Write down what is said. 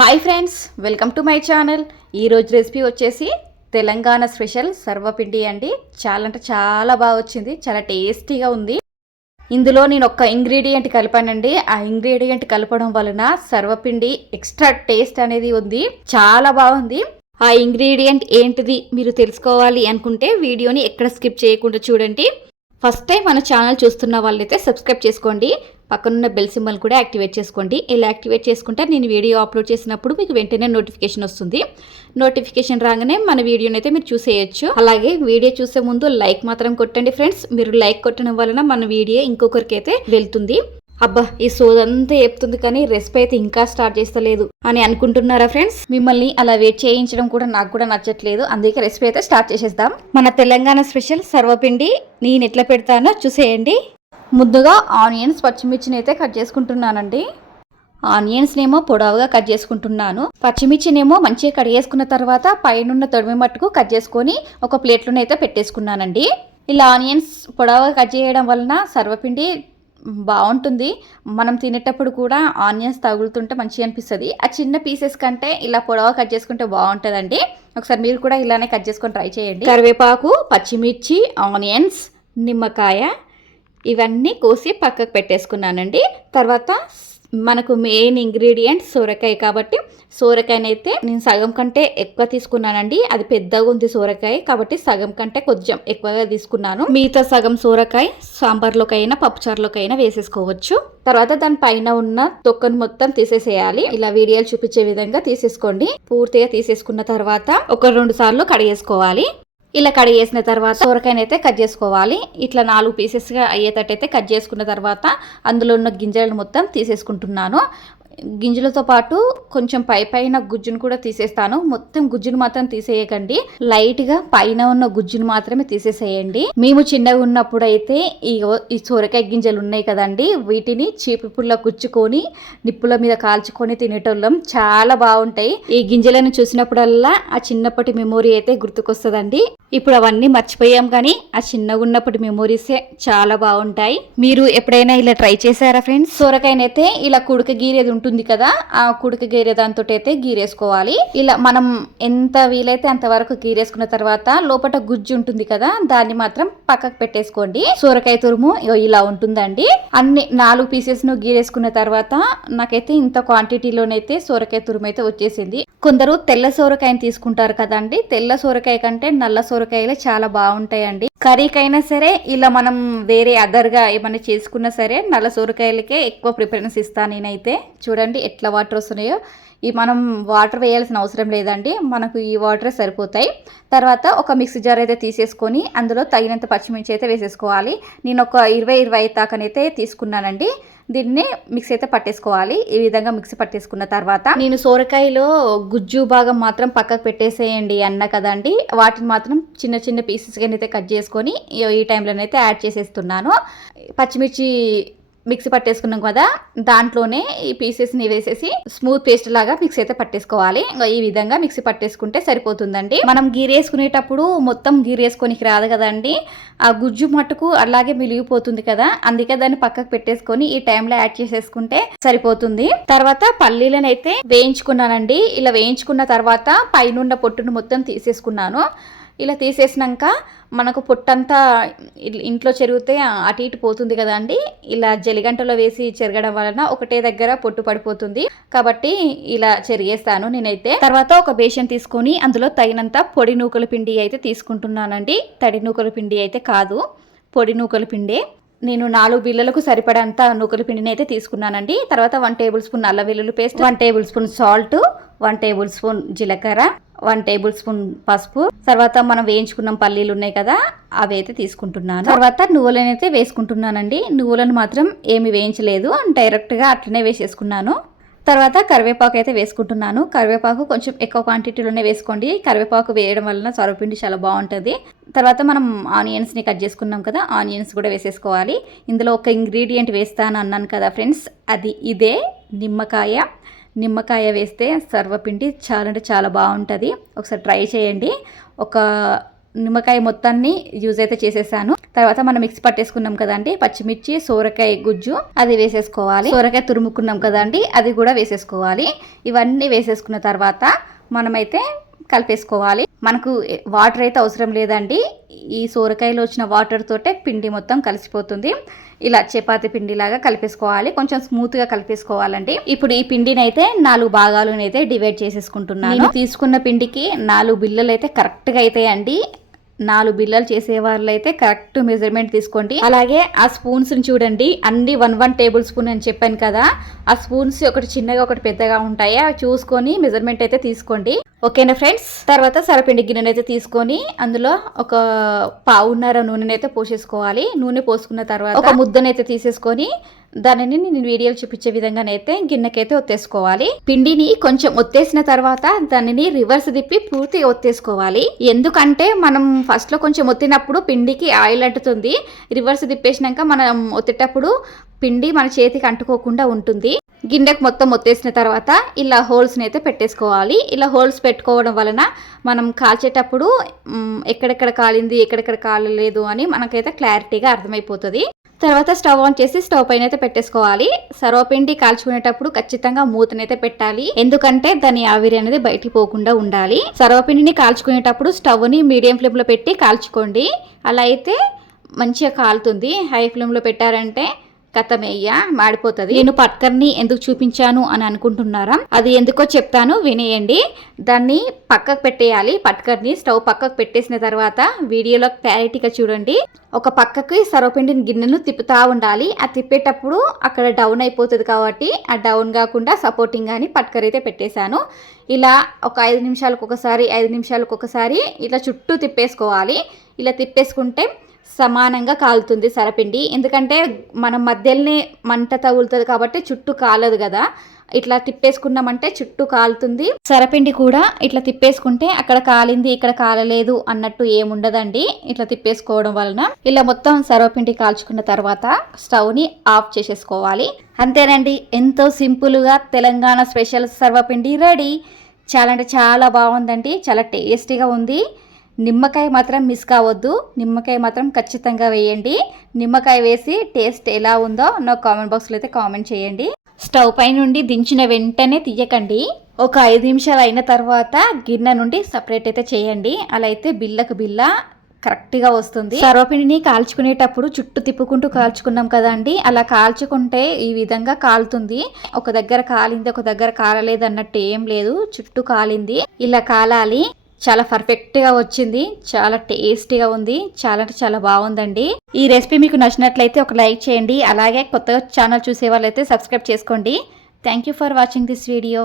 Hi friends welcome to my channel ఈరోజు recipe వచ్చేసి Telangana special సర్వపిండి అండి. చాలా అంటే చాలా బాగా వచ్చింది. చాలా టేస్టీగా ఉంది. ఇందులో నేను ఒక్క ఇంగ్రీడియంట్ కలిపానండి. ఆ ఇంగ్రీడియంట్ కలపడం వలన సర్వపిండి ఎక్స్ట్రా టేస్ట్ అనేది ఉంది. చాలా బాగుంది. ఆ ఇంగ్రీడియంట్ ఏంటిది మీరు తెలుసుకోవాలి అనుకుంటే వీడియోని ఎక్కడ స్కిప్ చేయకుండా చూడండి. ఫస్ట్ టైం మన ఛానల్ చూస్తున్న వాళ్ళైతే సబ్స్క్రైబ్ చేసుకోండి. పక్కనున్న బెల్ సింబల్ కూడా యాక్టివేట్ చేసుకోండి. ఇలా యాక్టివేట్ చేసుకుంటే నేను వీడియో అప్లోడ్ చేసినప్పుడు మీకు వెంటనే నోటిఫికేషన్ వస్తుంది. నోటిఫికేషన్ రాగానే మన వీడియోని అయితే మీరు చూసేయచ్చు. అలాగే వీడియో చూసే ముందు లైక్ మాత్రం కొట్టండి ఫ్రెండ్స్ మీరు లైక్ కొట్టడం వలన మన వీడియో ఇంకొకరికి అయితే వెళ్తుంది. అబ్బా ఈ సోదంతా చెప్తుంది కానీ రెసిపీ అయితే ఇంకా స్టార్ట్ చేస్తలేదు అని అనుకుంటున్నారా ఫ్రెండ్స్ మిమ్మల్ని అలా వెయిట్ చేయించడం కూడా నాకు కూడా నచ్చట్లేదు. అందుకే రెసిపీ అయితే స్టార్ట్ చేసేద్దాం. మన తెలంగాణ స్పెషల్ సర్వపిండి నేను ఎట్లా పెడతానో చూసేయండి. ముందుగా ఆనియన్స్ పచ్చిమిర్చిని అయితే కట్ చేసుకుంటున్నానండి. ఆనియన్స్నేమో పొడవుగా కట్ చేసుకుంటున్నాను. పచ్చిమిర్చినేమో మంచిగా కడిగేసుకున్న తర్వాత పైనున్న తొడిమి మట్టుకు కట్ చేసుకొని ఒక ప్లేట్లోనైతే పెట్టేసుకున్నానండి. ఇలా ఆనియన్స్ పొడవుగా కట్ చేయడం వలన సర్వపిండి బాగుంటుంది. మనం తినేటప్పుడు కూడా ఆనియన్స్ తగులుతుంటే మంచిగా అనిపిస్తుంది. ఆ చిన్న పీసెస్ కంటే ఇలా పొడవ కట్ చేసుకుంటే బాగుంటుందండి. ఒకసారి మీరు కూడా ఇలానే కట్ చేసుకొని ట్రై చేయండి. కరివేపాకు పచ్చిమిర్చి ఆనియన్స్ నిమ్మకాయ ఇవన్నీ కోసి పక్కకు పెట్టేసుకున్నానండి. తర్వాత మనకు మెయిన్ ఇంగ్రీడియంట్ సోరకాయ కాబట్టి సోరకాయనైతే నేను సగం కంటే ఎక్కువ తీసుకున్నానండి. అది పెద్దగా ఉంది సోరకాయ కాబట్టి సగం కంటే కొంచెం ఎక్కువగా తీసుకున్నాను. మిగతా సగం సోరకాయ సాంబార్లోకైనా పప్పుచారులోకైనా వేసేసుకోవచ్చు. తర్వాత దాని పైన ఉన్న తొక్కను మొత్తం తీసేసేయాలి. ఇలా వీడియోలు చూపించే విధంగా తీసేసుకోండి. పూర్తిగా తీసేసుకున్న తర్వాత ఒక రెండు సార్లు కడిగేసుకోవాలి. ఇలా కడిగేసిన తర్వాత సొరకాయనైతే కట్ చేసుకోవాలి. ఇట్లా నాలుగు పీసెస్గా అయ్యేటట్టు అయితే కట్ చేసుకున్న తర్వాత అందులో ఉన్న గింజలను మొత్తం తీసేసుకుంటున్నాను. గింజలతో పాటు కొంచెం పై పైన గుజ్జును కూడా తీసేస్తాను. మొత్తం గుజ్జును మాత్రం తీసేయకండి. లైట్గా పైన ఉన్న గుజ్జును మాత్రమే తీసేసేయండి. మేము చిన్నగా ఉన్నప్పుడు అయితే ఈ ఈ సోరకాయ గింజలు ఉన్నాయి కదండి. వీటిని చీపు పుల్ల గుచ్చుకొని నిప్పుల మీద కాల్చుకొని తినేటోళ్ళం. చాలా బాగుంటాయి. ఈ గింజలను చూసినప్పుడల్లా ఆ చిన్నప్పటి మెమొరీ అయితే గుర్తుకొస్తుందండి. ఇప్పుడు అవన్నీ మర్చిపోయాం కానీ ఆ చిన్నగా ఉన్నప్పటి మెమొరీసే చాలా బాగుంటాయి. మీరు ఎప్పుడైనా ఇలా ట్రై చేశారా ఫ్రెండ్స్? సోరకాయనైతే ఇలా కుడక గీరేది ఉంటుంది కదా ఆ కుడక గీరే దాంతో అయితే గీరేసుకోవాలి. ఇలా మనం ఎంత వీలైతే అంతవరకు గీరేసుకున్న తర్వాత లోపల గుజ్జు ఉంటుంది కదా దాన్ని మాత్రం పక్కకు పెట్టేసుకోండి. సోరకాయ తురుము ఇలా ఉంటుందండి. అన్ని నాలుగు పీసెస్ను గీరేసుకున్న తర్వాత నాకైతే ఇంత క్వాంటిటీలోనైతే సోరకాయ తురుము అయితే వచ్చేసింది. కొందరు తెల్ల సోరకాయని తీసుకుంటారు కదండి తెల్ల సోరకాయ కంటే నల్ల సోరకాయలే చాలా బాగుంటాయండి. కర్రీకైనా సరే ఇలా మనం వేరే అదర్గా ఏమైనా చేసుకున్నా సరే నల్ల సోరకాయలకే ఎక్కువ ప్రిఫరెన్స్ ఇస్తాను నేనైతే. చూడండి ఎట్లా వాటర్ వస్తున్నాయో. ఈ మనం వాటర్ వేయాల్సిన అవసరం లేదండి. మనకు ఈ వాటరే సరిపోతాయి. తర్వాత ఒక మిక్సీ జార్ అయితే తీసేసుకొని అందులో తగినంత పచ్చిమిర్చి అయితే వేసేసుకోవాలి. నేను ఒక ఇరవై ఇరవై దాకానైతే తీసుకున్నానండి. దీన్ని మిక్సీ అయితే పట్టేసుకోవాలి. ఈ విధంగా మిక్సీ పట్టేసుకున్న తర్వాత నేను సోరకాయలో గుజ్జు భాగం మాత్రం పక్కకు పెట్టేసేయండి అన్న కదండి. వాటిని మాత్రం చిన్న చిన్న పీసెస్గా అయితే కట్ చేసుకొని ఈ టైంలోనైతే యాడ్ చేసేస్తున్నాను. పచ్చిమిర్చి మిక్సీ పట్టేసుకున్నాం కదా దాంట్లోనే ఈ పీసెస్ని వేసేసి స్మూత్ పేస్ట్ లాగా మిక్సీ అయితే పట్టేసుకోవాలి. ఈ విధంగా మిక్సీ పట్టేసుకుంటే సరిపోతుందండి. మనం గీరేసుకునేటప్పుడు మొత్తం గీరేసుకోనికి రాదు కదండి. ఆ గుజ్జు మట్టుకు అలాగే మిలిగిపోతుంది కదా అందుకే దాన్ని పక్కకు పెట్టేసుకొని ఈ టైంలో యాడ్ చేసేసుకుంటే సరిపోతుంది. తర్వాత పల్లీలను అయితే వేయించుకున్నానండి. ఇలా వేయించుకున్న తర్వాత పైనున్న పొట్టును మొత్తం తీసేసుకున్నాను. ఇలా తీసేసినాక మనకు పొట్టంతా ఇంట్లో చెరిగితే అటు ఇటు పోతుంది కదా అండి. ఇలా జలిగంటలో వేసి చెరగడం వలన ఒకటే దగ్గర పొట్టు పడిపోతుంది. కాబట్టి ఇలా చెరిగేస్తాను నేనైతే. తర్వాత ఒక బేషన్ తీసుకొని అందులో తగినంత పొడి నూకల పిండి అయితే తీసుకుంటున్నానండి. తడి నూకల పిండి అయితే కాదు. పొడి నూకల పిండే. నేను నాలుగు బిళ్ళలకు సరిపడంత నూకల పిండిని అయితే తీసుకున్నానండి. తర్వాత వన్ టేబుల్ స్పూన్ అల్ల వెల్లుల్లి paste one tablespoon salt one tablespoon జీలకర్ర వన్ టేబుల్ స్పూన్ పసుపు. తర్వాత మనం వేయించుకున్న పల్లీలు ఉన్నాయి కదా అవి అయితే తీసుకుంటున్నాను. తర్వాత నువ్వులను అయితే వేసుకుంటున్నానండి. నువ్వులను మాత్రం ఏమి వేయించలేదు. డైరెక్ట్గా అట్లనే వేసేసుకున్నాను. తర్వాత కరివేపాకు అయితే వేసుకుంటున్నాను. కరివేపాకు కొంచెం ఎక్కువ క్వాంటిటీలోనే వేసుకోండి. కరివేపాకు వేయడం వలన సొరపిండి చాలా బాగుంటుంది. తర్వాత మనం ఆనియన్స్ని కట్ చేసుకున్నాం కదా ఆనియన్స్ కూడా వేసేసుకోవాలి. ఇందులో ఒక ఇంగ్రీడియంట్ వేస్తాను అన్నాను కదా ఫ్రెండ్స్ అది ఇదే నిమ్మకాయ. నిమ్మకాయ వేస్తే సర్వపిండి చాలా అంటే చాలా బాగుంటుంది. ఒకసారి ట్రై చేయండి. ఒక నిమ్మకాయ మొత్తాన్ని యూజ్ అయితే చేసేసాను. తర్వాత మనం మిక్స్ పట్టేసుకున్నాం కదండి పచ్చిమిర్చి సోరకాయ గుజ్జు అది వేసేసుకోవాలి. సోరకాయ తురుముకున్నాం కదండి అది కూడా వేసేసుకోవాలి. ఇవన్నీ వేసేసుకున్న తర్వాత మనమైతే కలిపేసుకోవాలి. మనకు వాటర్ అయితే అవసరం లేదండి. ఈ సోరకాయలో వచ్చిన వాటర్ తోటే పిండి మొత్తం కలిసిపోతుంది. ఇలా చపాతి పిండి లాగా కలిపేసుకోవాలి. కొంచెం స్మూత్గా కలిపేసుకోవాలండి. ఇప్పుడు ఈ పిండిని అయితే నాలుగు భాగాలను అయితే డివైడ్ చేసేసుకుంటున్నాను. నేను తీసుకున్న పిండికి నాలుగు బిల్లలు అయితే కరెక్ట్గా అవుతాయండి నాలుగు బిల్లలు చేసే వాళ్ళు అయితే కరెక్ట్ మెజర్మెంట్ తీసుకోండి. అలాగే ఆ స్పూన్స్ చూడండి. అన్ని వన్ వన్ టేబుల్ స్పూన్ అని చెప్పాను కదా. ఆ స్పూన్స్ ఒకటి చిన్నగా ఒకటి పెద్దగా ఉంటాయి. అవి చూసుకొని మెజర్మెంట్ అయితే తీసుకోండి. ఓకేనా ఫ్రెండ్స్? తర్వాత సరపిండి గిన్నెను అయితే తీసుకొని అందులో ఒక పావున్నర నూనెనైతే పోసేసుకోవాలి. నూనె పోసుకున్న తర్వాత ఒక ముద్దనైతే తీసేసుకొని దానిని నేను వీడియోలు చూపించే విధంగానైతే గిన్నెకైతే ఒత్తేసుకోవాలి. పిండిని కొంచెం ఒత్తేసిన తర్వాత దానిని రివర్స్ తిప్పి పూర్తిగా ఒత్తేసుకోవాలి. ఎందుకంటే మనం ఫస్ట్లో కొంచెం ఒత్తినప్పుడు పిండికి ఆయిల్ అంటుతుంది. రివర్స్ తిప్పేసినాక మనం ఒత్తేటప్పుడు పిండి మన చేతికి అంటుకోకుండా ఉంటుంది. గిన్నెకు మొత్తం ఒత్తేసిన తర్వాత ఇలా హోల్స్ని అయితే పెట్టేసుకోవాలి. ఇలా హోల్స్ పెట్టుకోవడం వలన మనం కాల్చేటప్పుడు ఎక్కడెక్కడ కాలింది ఎక్కడెక్కడ కాలలేదు అని మనకైతే క్లారిటీగా అర్థమైపోతుంది. తర్వాత స్టవ్ ఆన్ చేసి స్టవ్ పైన అయితే పెట్టేసుకోవాలి. సర్వపిండి కాల్చుకునేటప్పుడు ఖచ్చితంగా మూతనైతే పెట్టాలి. ఎందుకంటే దాని ఆవిరి అనేది బయటికి పోకుండా ఉండాలి. సర్వపిండిని కాల్చుకునేటప్పుడు స్టవ్ని మీడియం ఫ్లేమ్లో పెట్టి కాల్చుకోండి. అలా అయితే మంచిగా కాలుతుంది. హై ఫ్లేమ్లో పెట్టారంటే కథమేయ్య? మాడిపోతుంది. నేను పట్కర్ని ఎందుకు చూపించాను అని అనుకుంటున్నారా? అది ఎందుకో చెప్తాను వినేయండి. దాన్ని పక్కకు పెట్టేయాలి. పట్కర్ని స్టవ్ పక్కకు పెట్టేసిన తర్వాత వీడియోలో క్లారిటీగా చూడండి. ఒక పక్కకి సర్వపిండిని గిన్నెను తిప్పుతూ ఉండాలి. ఆ తిప్పేటప్పుడు అక్కడ డౌన్ అయిపోతుంది కాబట్టి ఆ డౌన్ కాకుండా సపోర్టింగ్ అని పట్కర్ అయితే పెట్టేశాను. ఇలా ఒక ఐదు నిమిషాలకు ఒకసారి ఐదు నిమిషాలకు ఒకసారి ఇలా చుట్టూ తిప్పేసుకోవాలి. ఇలా తిప్పేసుకుంటే సమానంగా కాలుతుంది సరపిండి. ఎందుకంటే మనం మధ్యలోనే మంట తగులుతుంది కాబట్టి చుట్టూ కాలదు కదా. ఇట్లా తిప్పేసుకున్నామంటే చుట్టూ కాలుతుంది. సరపిండి కూడా ఇట్లా తిప్పేసుకుంటే అక్కడ కాలింది ఇక్కడ కాలలేదు అన్నట్టు ఏముండదండి. ఇట్లా తిప్పేసుకోవడం వలన ఇలా మొత్తం సర్వపిండి కాల్చుకున్న తర్వాత స్టవ్ని ఆఫ్ చేసేసుకోవాలి. అంతేనండి ఎంతో సింపుల్గా తెలంగాణ స్పెషల్ సర్వపిండి రెడీ. చాలా అంటే చాలా బాగుందండి చాలా టేస్టీగా ఉంది. నిమ్మకాయ మాత్రం మిస్ కావద్దు. నిమ్మకాయ మాత్రం ఖచ్చితంగా వేయండి. నిమ్మకాయ వేసి టేస్ట్ ఎలా ఉందో నాకు కామెంట్ బాక్స్లో అయితే కామెంట్ చేయండి. స్టవ్ పై నుండి దించిన వెంటనే తీయకండి. ఒక ఐదు నిమిషాలు అయిన తర్వాత గిన్నె నుండి సపరేట్ అయితే చేయండి. అలా అయితే బిల్లకు బిల్ల కరెక్ట్గా వస్తుంది. సర్వపిండిని కాల్చుకునేటప్పుడు చుట్టూ తిప్పుకుంటూ కాల్చుకున్నాం కదండి. అలా కాల్చుకుంటే ఈ విధంగా కాలుతుంది. ఒక దగ్గర కాలింది ఒక దగ్గర కాలలేదు అన్నట్టు ఏం లేదు. చుట్టూ కాలింది. ఇలా కాలాలి. చాలా పర్ఫెక్ట్గా వచ్చింది చాలా టేస్టీగా ఉంది చాలా అంటే చాలా బాగుందండి. ఈ రెసిపీ మీకు నచ్చినట్లయితే ఒక లైక్ చేయండి అలాగే కొత్తగా ఛానల్ చూసే వాళ్ళైతే సబ్స్క్రైబ్ చేసుకోండి. Thank you for watching this video